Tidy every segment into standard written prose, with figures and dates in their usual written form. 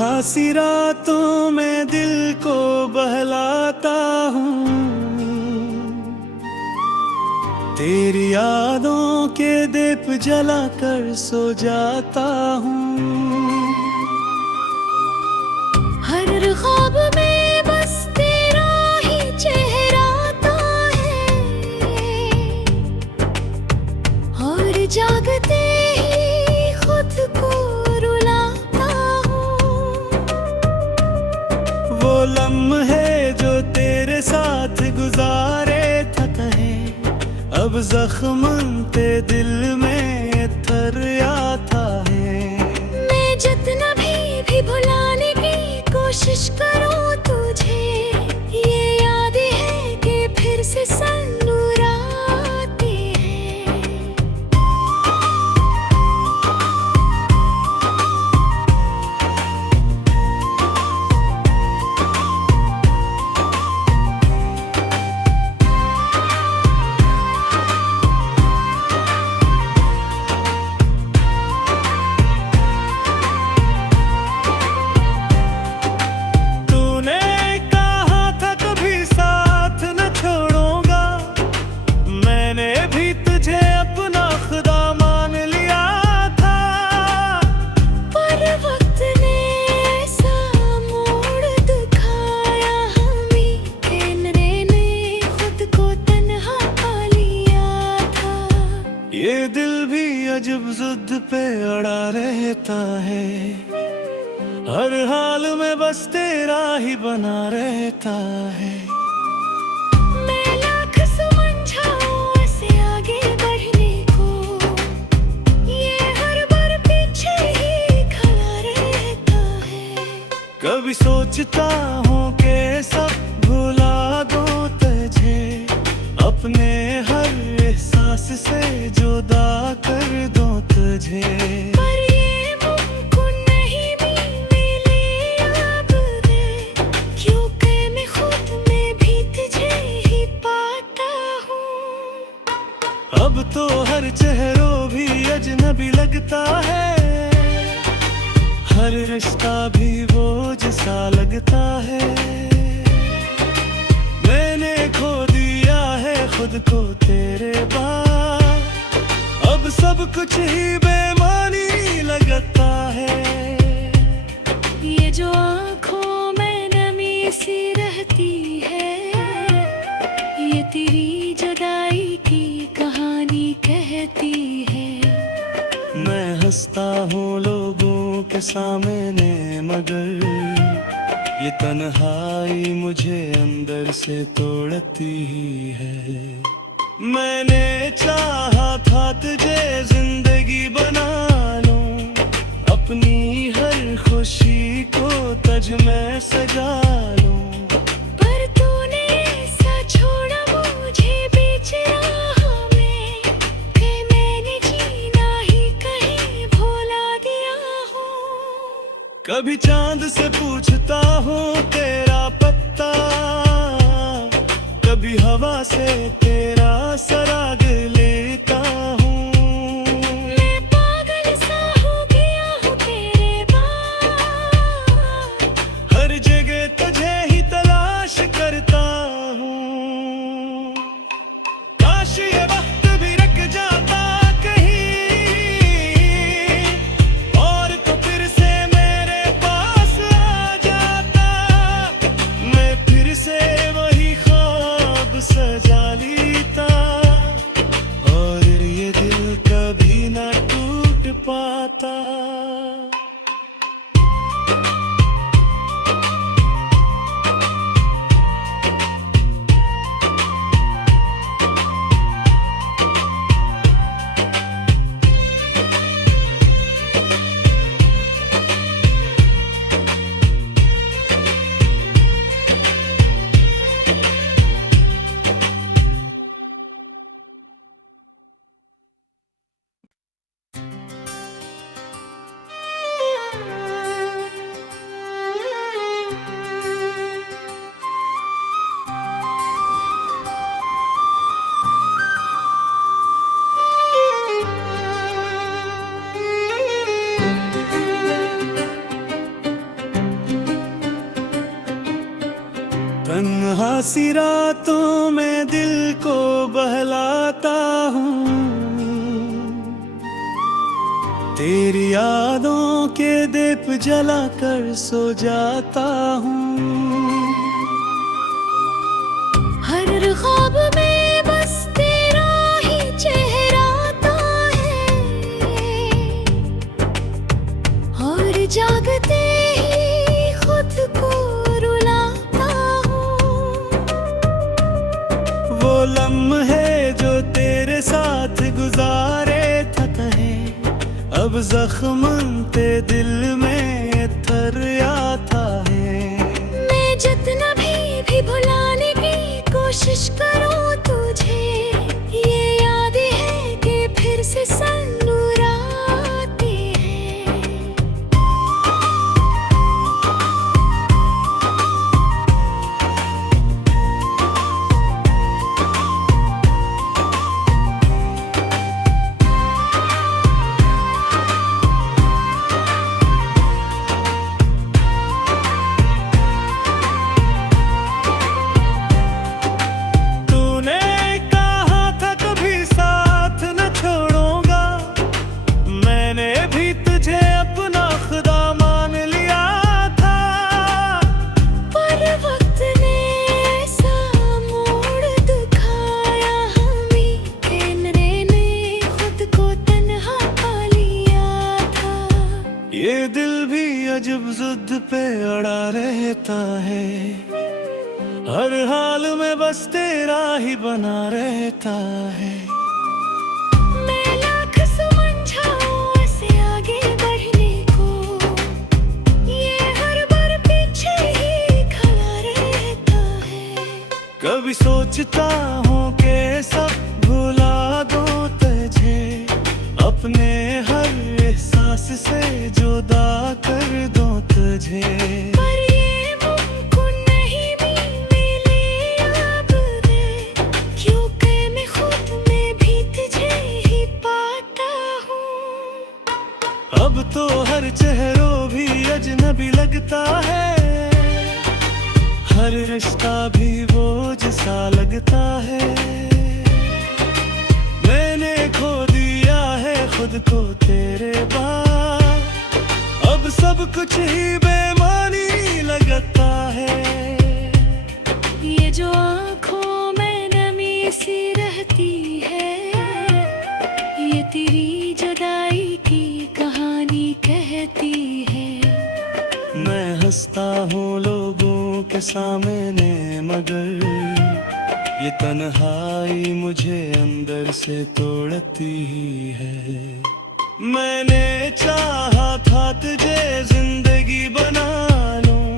कहाँ सी रातों में दिल को बहलाता हूँ, तेरी यादों के दीप जला कर सो जाता हूँ। हर ख्वाब में बस तेरा ही चेहरा आता है, और जागते ही खुद को रुलाता हूँ। वो लम्हे जो तेरे साथ गुजारे था कहीं, अब जख्म ते दिल में थर आता है। मैं जितना भी भुलाने की कोशिश करूं तुझे, ये याद है कि फिर से सनूर आते हैं। ये दिल भी अजब जिद पे अड़ा रहता है, हर हाल में बस तेरा ही बना रहता है। मैं लाख समझाऊं ऐसे आगे बढ़ने को, ये हर बार पीछे ही खड़ा रहता है। कभी सोचता हूँ कि सब भुला दूं तुझे, अपने हर एहसास से जुदा कर दूं तुझे। पर ये मुमकिन नहीं मिले अब दे, क्योंकि मैं खुद में भी तुझे ही पाता हूँ। अब तो हर चेहरों भी अजनबी लगता है, हर रिश्ता भी बोझ सा लगता है। मैंने खो दिया है खुद को तेरे बाद, अब सब कुछ ही बेमानी लगता है। ये जो आँखों में नमी सी रहती है, ये तेरी जुदाई की कहानी कहती है। मैं हंसता हूँ लोगों के सामने, मगर ये तन्हाई मुझे अंदर से तोड़ती ही है। मैंने चाहा था तुझे जिंदगी बना लूं, अपनी हर खुशी को तज में सजा लूं। पर तूने ऐसा छोड़ा मुझे बीच राह में, कि मैंने जीना ही कहीं भुला दिया हूँ। कभी चांद से पूछता हूँ तेरा पत्ता, कभी हवा से तेरा सराग लेता हूँ। मैं पागल सा हो गया हूँ तेरे बाद, हर जगह तुझे ही तलाश करता हूँ। काश ये वक्त भी रुक जाता कहीं, और तो फिर से मेरे पास आ जाता। मैं फिर से वही ख्वाब सजा लेता, और ये दिल कभी न टूट पाता। सी रातों में दिल को बहलाता हूँ, तेरी यादों के दीप जलाकर सो जाता हूँ। हर ख्वाब में बस तेरा ही चेहरा आता है, और जागते ही खुद को रुलाता हूँ। वो लम्हे जो तेरे साथ गुजारे था कहे, अब जख्म ते दिल में थर आता है। मैं जितना भी भुलाने की कोशिश करूं तुझे, ये याद है कि फिर से सनूर आते हैं। ये दिल भी अजब जिद पे अड़ा रहता है, हर हाल में बस तेरा ही बना रहता है। मैं लाख समझाऊं ऐसे आगे बढ़ने को, ये हर बार पीछे ही खड़ा रहता है। कभी सोचता हूँ कि सब भुला दूं तुझे, अपने हर एहसास से जुदा कर दूं तुझे। पर ये मुमकिन नहीं मेरे अब रे, क्योंकि मैं खुद में भी तुझे ही पाता हूँ। अब तो हर चेहरों भी अजनबी लगता है, हर रिश्ता भी बोझ सा लगता है। मैंने खो दिया है खुद को तेरे बाद, अब सब कुछ ही बेमानी लगता है। ये जो आँखों में नमी सी रहती है, ये तेरी जुदाई की कहानी कहती है। मैं हंसता हूँ लोगों के सामने, मगर ये तन्हाई मुझे अंदर से तोड़ती ही है। मैंने चाहा था तुझे जिंदगी बना लूं,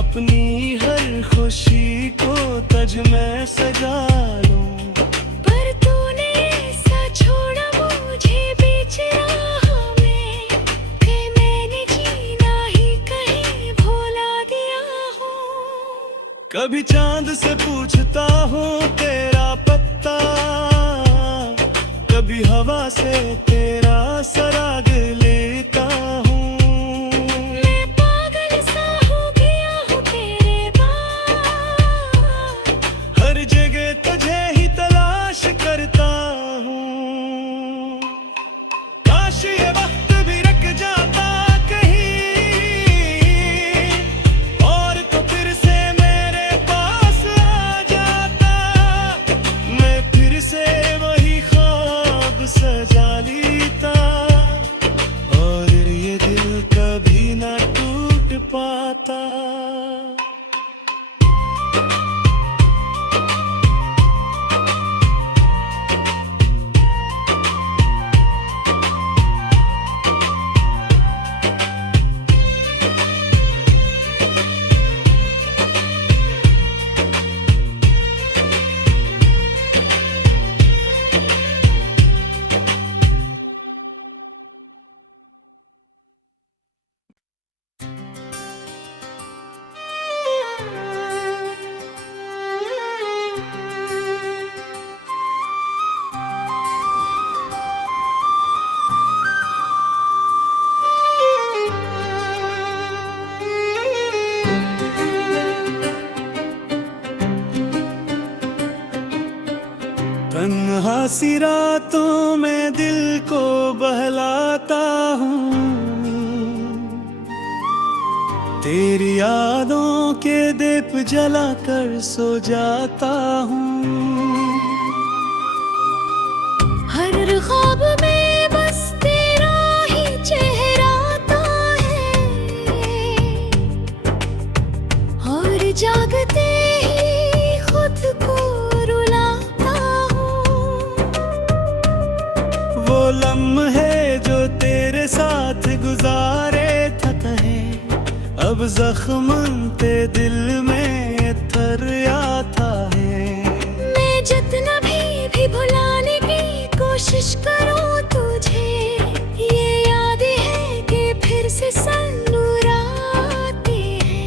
अपनी हर खुशी को तज में सजा लूं। पर तूने ऐसा छोड़ा मुझे बीच राह में, कि मैंने जीना ही कहीं भुला दिया हूँ। कभी चांद से पूछता हूँ तेरा पत्ता, कभी हवा से तेरा सराग लेता हूँ। मैं पागल सा हो गया हूँ तेरे बाद, हर जगह तुझे ही तलाश करता हूँ। काश ये वक्त भी रुक जाता कहीं, और तो फिर से मेरे पास आ जाता। मैं फिर से वही ख्वाब सजा ली तन्हा सी रातों में दिल को बहलाता हूँ, तेरी यादों के दीप जला कर सो जाता हूँ। हर ख्वाब में बस तेरा ही चेहरा आता है, और जागते ही खुद को रुलाता हूँ। वो लम्हे जो तेरे साथ गुजारे थे अब जख्म ते दिल में थर आता है। मैं जितना भी भुलाने की कोशिश करूं तुझे, ये याद है कि फिर से सनूर आते हैं।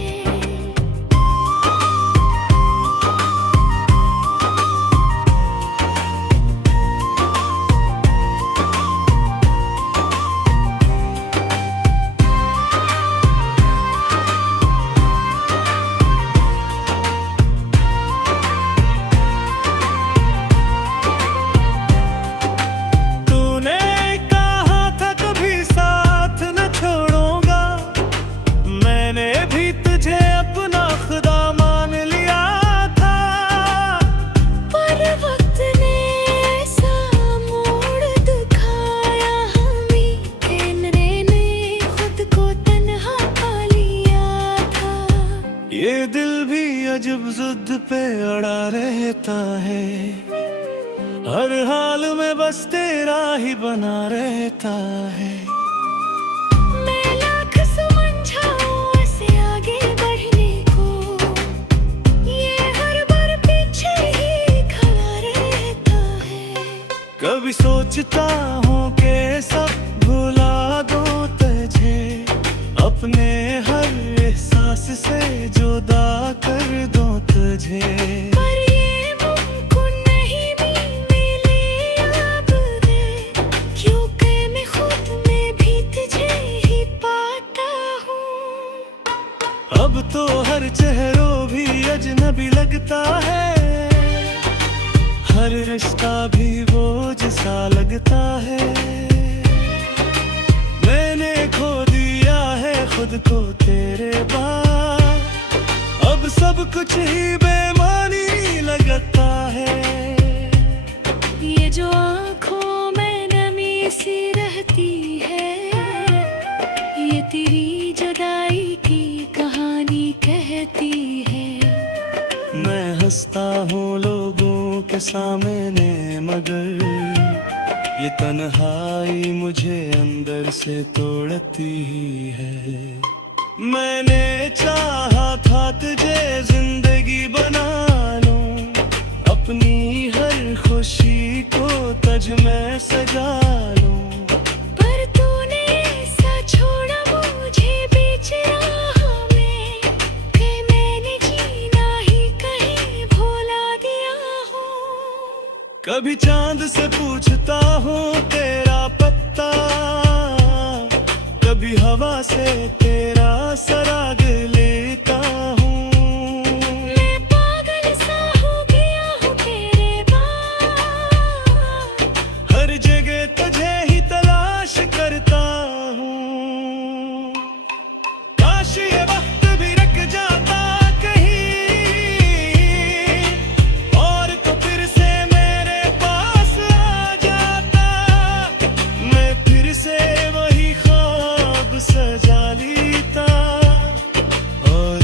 ये दिल भी अजब जिद पे अड़ा रहता है, हर हाल में बस तेरा ही बना रहता है। मैं लाख समझाऊं ऐसे आगे बढ़ने को, ये हर बार पीछे ही खड़ा रहता है। कभी सोचता हूँ कि सब भुला दूं तुझे, अपने हर एहसास से जुदा कर दूं तुझे। पर ये मुमकिन नहीं मिले अब रे, क्योंकि मैं खुद में भी तुझे ही पाता हूँ। अब तो हर चेहरों भी अजनबी लगता है, हर रिश्ता भी बोझ सा लगता है। मैंने खो दिया है खुद को तेरे पास, अब सब कुछ ही बेमानी लगता है। ये जो आँखों में नमी सी रहती है, ये तेरी जुदाई की कहानी कहती है। मैं हंसता हूँ लोगों के सामने, मगर ये तन्हाई मुझे अंदर से तोड़ती ही है। मैंने चाहा था तुझे जिंदगी बना लूं, अपनी हर खुशी को तुझ में सजा लूं। पर तूने ऐसा छोड़ा मुझे बीच राह में, कि मैंने जीना ही कहीं भुला दिया हूँ। कभी चांद से पूछता हूँ तेरा पत्ता, कभी हवा से तेरा सराग लेता हूँ। मैं पागल सा हो गया हूँ तेरे बाद, हर जगह तुझे ही तलाश करता हूँ। काश ये वक्त भी रुक जाता कहीं, और तो फिर से मेरे पास आ जाता। मैं फिर से वही ख्वाब सजा लेता, और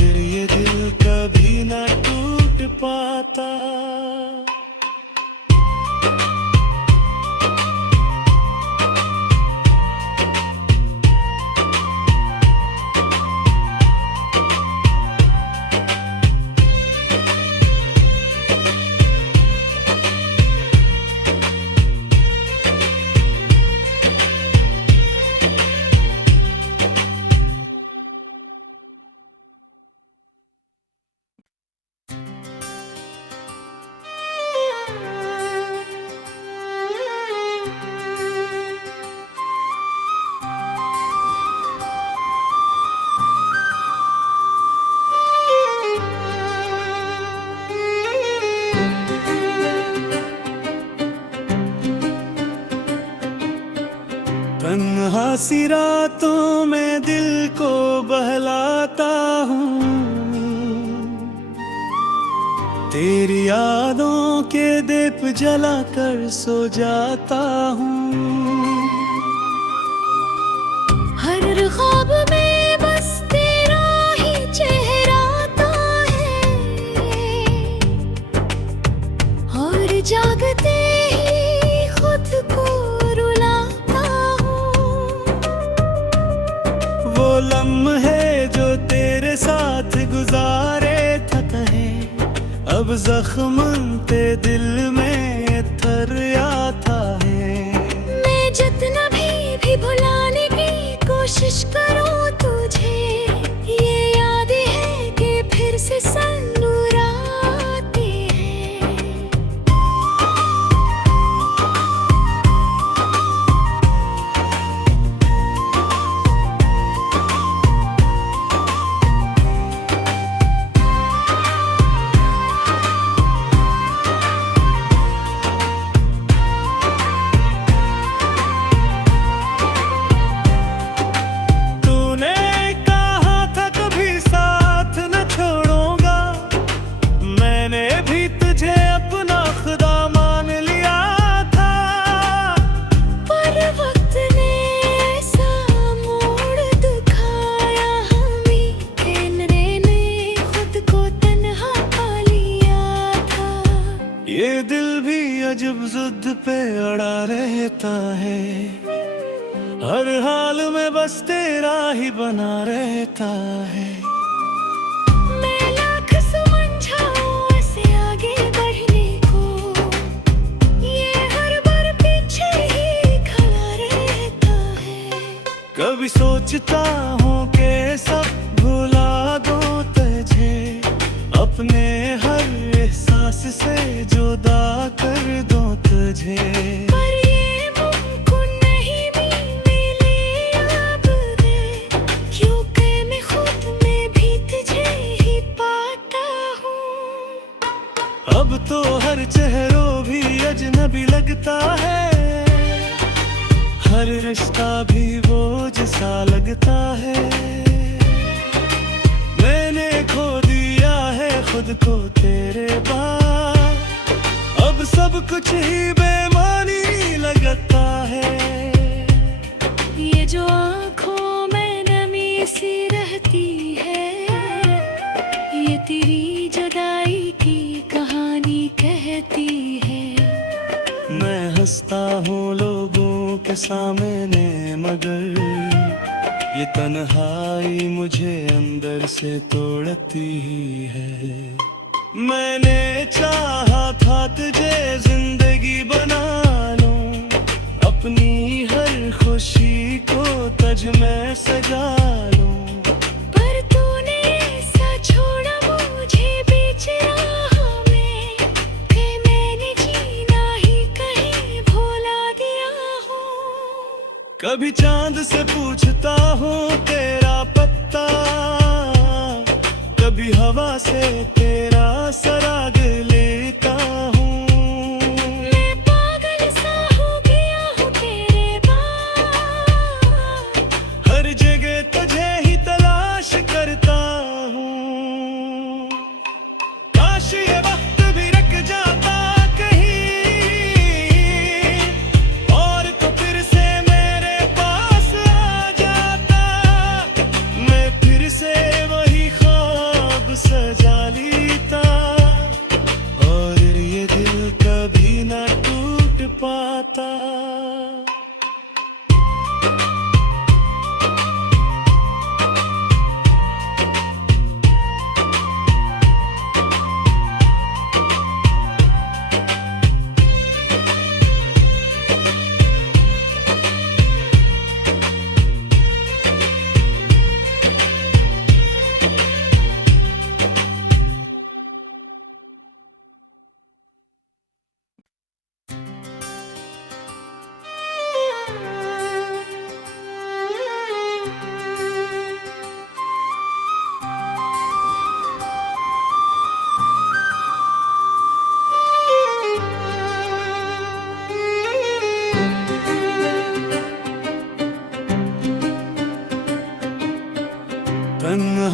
तन्हा सी रातों में दिल को बहलाता हूँ, तेरी यादों के दीप जला कर सो जाता हूँ। हर ख्वाब में बस तेरा ही चेहरा आता है, और जागते ही खुद को रुलाता हूँ। वो लम्हे जो तेरे साथ गुजारे थे कहीं, अब जख्म ते दिल में थर आता है। मैं जितना भी भुलाने की कोशिश करूं तुझे, ये याद है कि फिर से सनूर आते हैं। ये दिल भी अजब जिद पे अड़ा रहता है, हर हाल में बस तेरा ही बना रहता है। मैं लाख समझाऊं ऐसे आगे बढ़ने को, ये हर बार पीछे ही खड़ा रहता है। कभी सोचता हूँ कि सब भुला दूं तुझे, अपने हर एहसास से जुदा कर दूं तुझे। पर ये मुमकिन नहीं मेरे अब है, क्योंकि मैं खुद में भी तुझे ही पाता हूँ। अब तो हर चेहरों भी अजनबी लगता है, हर रिश्ता भी बोझ सा लगता है। मैंने खो दिया है खुद को तेरे बाद, अब सब कुछ ही बेमानी लगता है। ये जो आँखों में नमी सी रहती है, ये तेरी जुदाई की कहानी कहती है। मैं हंसता हूँ लोगों के सामने, मगर ये तन्हाई मुझे अंदर से तोड़ती ही है। मैंने चाहा था तुझे जिंदगी बना लूं, अपनी हर खुशी को तुझ में सजा लूं। पर तूने ऐसा छोड़ा मुझे बीच राह में, कि मैंने जीना ही कहीं भुला दिया हूँ। कभी चांद से पूछता हूँ तेरा पत्ता, कभी हवा से तेरा सराग लेता हूँ। मैं पागल सा हो गया हूँ तेरे बाद, हर जगह तुझे ही तलाश करता हूँ। काश ये वक्त भी रुक जाता कहीं, और तो फिर से मेरे पास आ जाता। मैं फिर से वही ख्वाब सजा लेता, और ये दिल कभी न टूट पाता।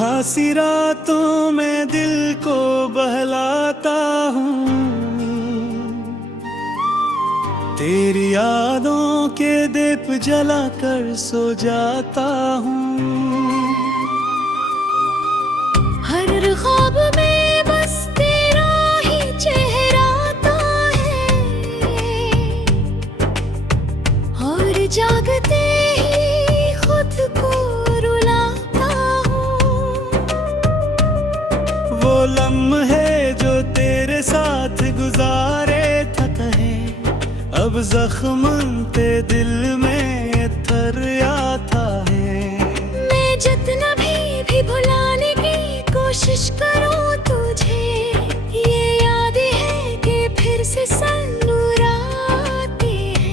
सुबह सी रातों में दिल को बहलाता हूँ, तेरी यादों के दीप जला कर सो जाता हूँ। हर ख्वाब में बस तेरा ही चेहरा आता है, और जागते ही खुद को रुलाता हूँ। वो लम्हे जो तेरे साथ गुजारे था कहे, अब जख्म ते दिल में थर आता है। मैं जितना भी भुलाने की कोशिश करूं तुझे, ये याद है कि फिर से सनराते हैं।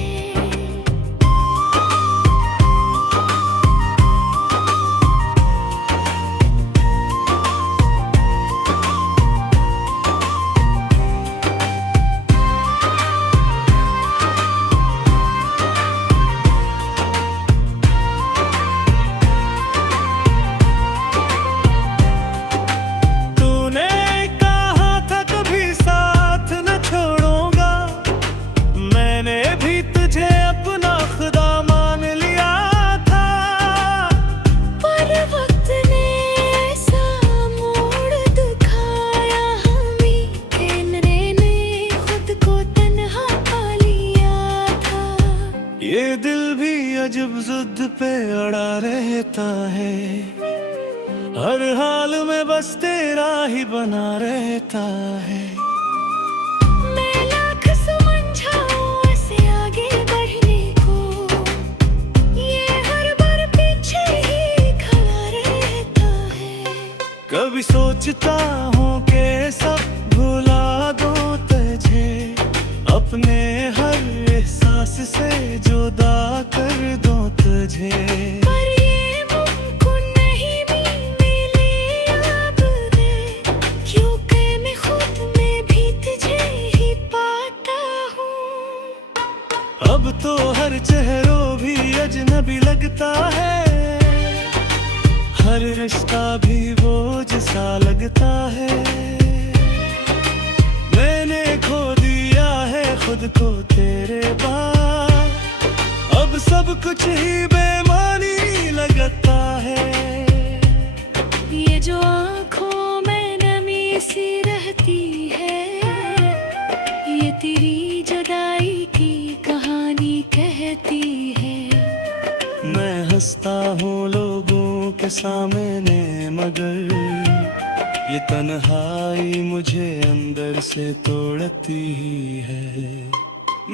ये दिल भी अजब जिद पे अड़ा रहता है, हर हाल में बस तेरा ही बना रहता है। मैं लाख समझाऊं ऐसे आगे बढ़ने को, ये हर बार पीछे ही खड़ा रहता है। कभी सोचता हूँ कि सब भुला दूं तुझे, अपने हर एहसास से जुदा कर दूं तुझे। पर ये मुमकिन नहीं मेरे अब है, क्योंकि मैं खुद में भी तुझे ही पाता हूँ। अब तो हर चेहरों भी अजनबी लगता है, हर रिश्ता भी बोझ सा लगता है। मैंने खो दिया है खुद को तेरे बाद, अब सब कुछ ही बेमानी लगता है। ये जो आँखों में नमी सी रहती है, ये तेरी जुदाई की कहानी कहती है। मैं हंसता हूँ लोगों के सामने, मगर ये तन्हाई मुझे अंदर से तोड़ती ही है।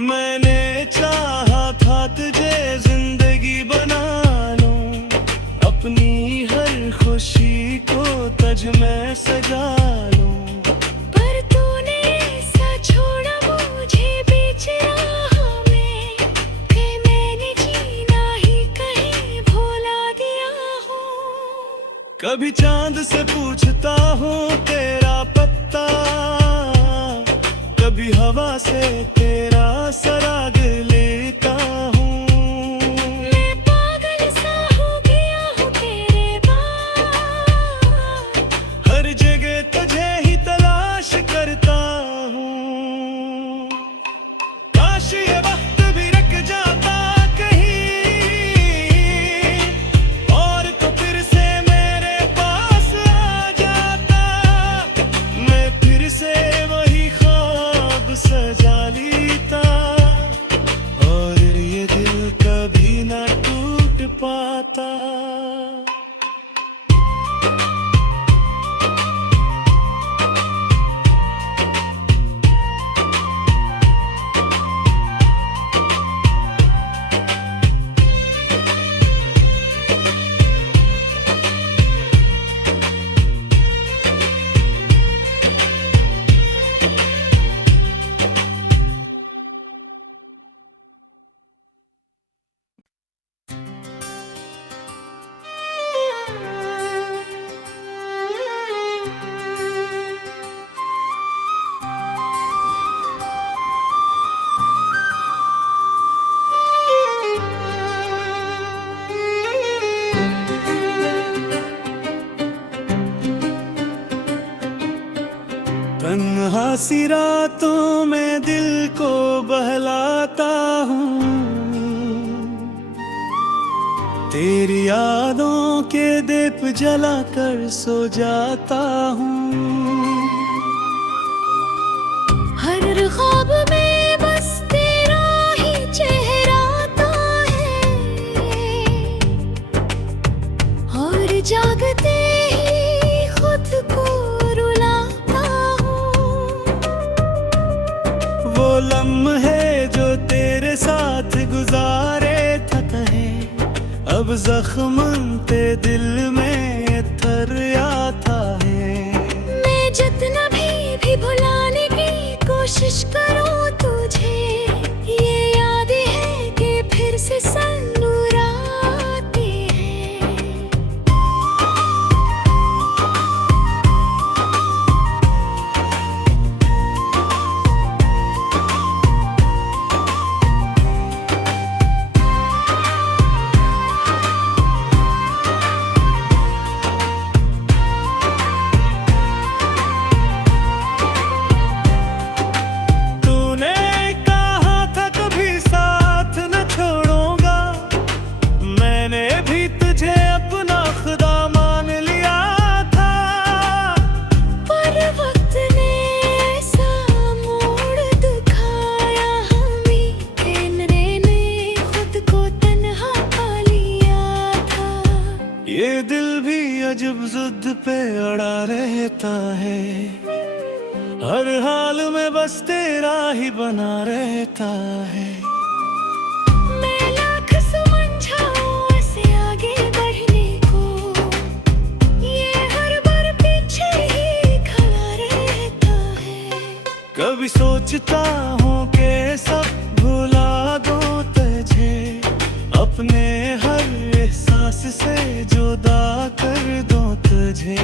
मैंने चाहा था तुझे जिंदगी बना लूं, अपनी हर खुशी को तुझ में सजा लूं। पर तूने ऐसा छोड़ा मुझे बीच राह में, कि मैंने जीना ही कहीं भुला दिया हूँ। कभी चांद से पूछता हूँ तेरा पत्ता, कभी हवा से तेरा सराग लेता हूँ। मैं पागल सा हो गया हूँ तेरे बाद, हर जगह तुझे ही तलाश करता हूँ। काश ये वक्त भी रुक जाता कहीं, और तो फिर से मेरे पास आ जाता। मैं फिर से वही ख्वाब सजा लेता, और ये दिल कभी ना टूट पाता। सी रातों में दिल को बहलाता हूँ, तेरी यादों के दीप जला कर सो जाता हूँ। हर ख्वाब में बस तेरा ही चेहरा आता है, और जागते ही खुद को रुलाता हूँ। वो लम्हे जो तेरे साथ गुजारे था कहे, अब जख्म ते दिल में थर आता है। मैं जितना भी भुलाने की कोशिश करूं तुझे, ये याद है कि फिर से सनमुराते हैं। ये दिल भी अजब जिद पे अड़ा रहता है, हर हाल में बस तेरा ही बना रहता है। मैं लाख समझाऊं ऐसे आगे बढ़ने को, ये हर बार पीछे ही खड़ा रहता है। कभी सोचता हूँ कि सब भुला दूं तुझे, अपने हर एहसास से जुदा कर दूं तुझे।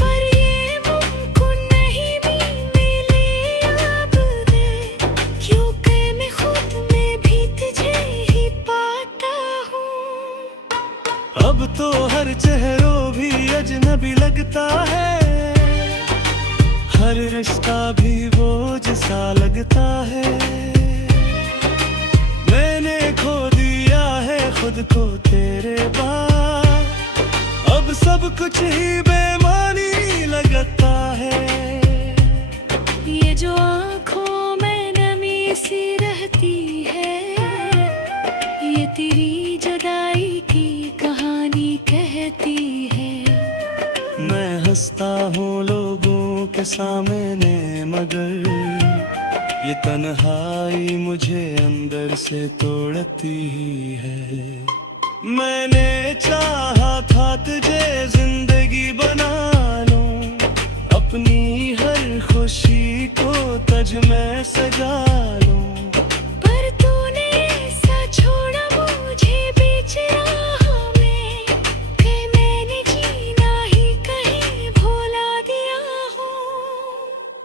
पर ये मुमकिन नहीं मेरे अब है, क्योंकि मैं खुद में भी तुझे ही पाता हूँ। अब तो हर चेहरों भी अजनबी लगता है, हर रिश्ता भी बोझ सा लगता है। मैंने खो दिया है खुद को तेरे बाद, अब सब कुछ ही बेमानी लगता है। ये जो आँखों में नमी सी रहती है, ये तेरी जुदाई की कहानी कहती है। मैं हंसता हूँ लोगों के सामने, मगर ये तन्हाई मुझे अंदर से तोड़ती ही है। मैंने चाहा था तुझे जिंदगी बना लूं, अपनी हर खुशी को तुझ में सजा लूं। पर तूने ऐसा छोड़ा मुझे बीच राह में, कि मैंने जीना ही कहीं भुला दिया हूँ।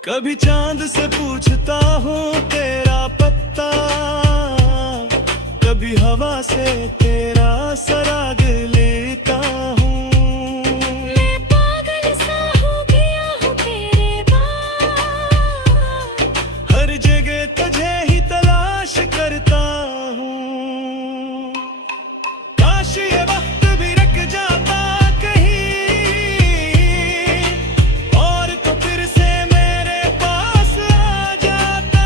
कभी चांद से पूछता हूँ तेरा पत्ता, कभी हवा से तेरा सराग लेता हूँ। मैं पागल सा हो गया हूँ तेरे बाद, हर जगह तुझे ही तलाश करता हूँ। काश ये वक्त भी रुक जाता कहीं, और तो फिर से मेरे पास आ जाता।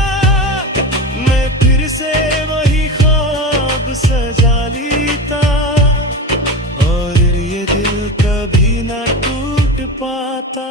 मैं फिर से वही ख्वाब सजा लेता, और ये दिल कभी ना टूट पाता।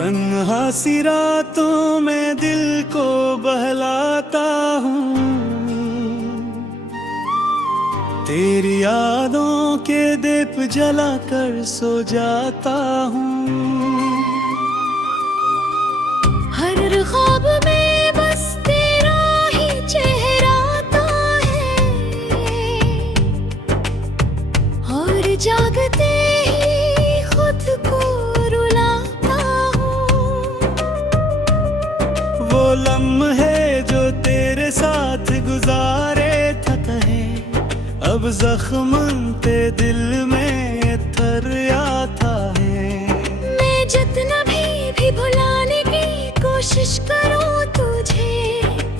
तन्हा सी रातों में दिल को बहलाता हूँ, तेरी यादों के दीप जला कर सो जाता हूँ। हर ख्वाब में बस तेरा ही चेहरा आता है, और जागते ही खुद को रुलाता हूँ। वो लम्हे जो तेरे साथ गुजारे था कहे, अब जख्म ते दिल में थर आता है। मैं जितना भी भुलाने की कोशिश करूं तुझे,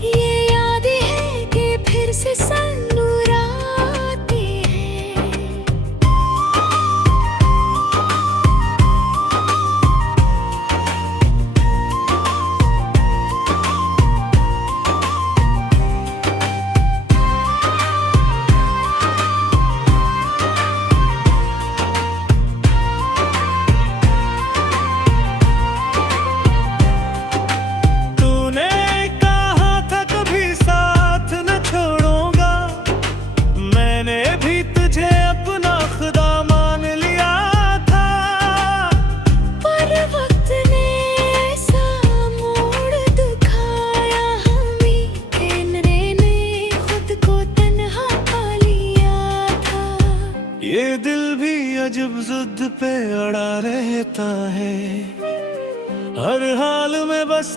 ये याद है कि फिर से सनूर आते हैं। ये दिल भी अजब जिद पे अड़ा रहता है, हर हाल में बस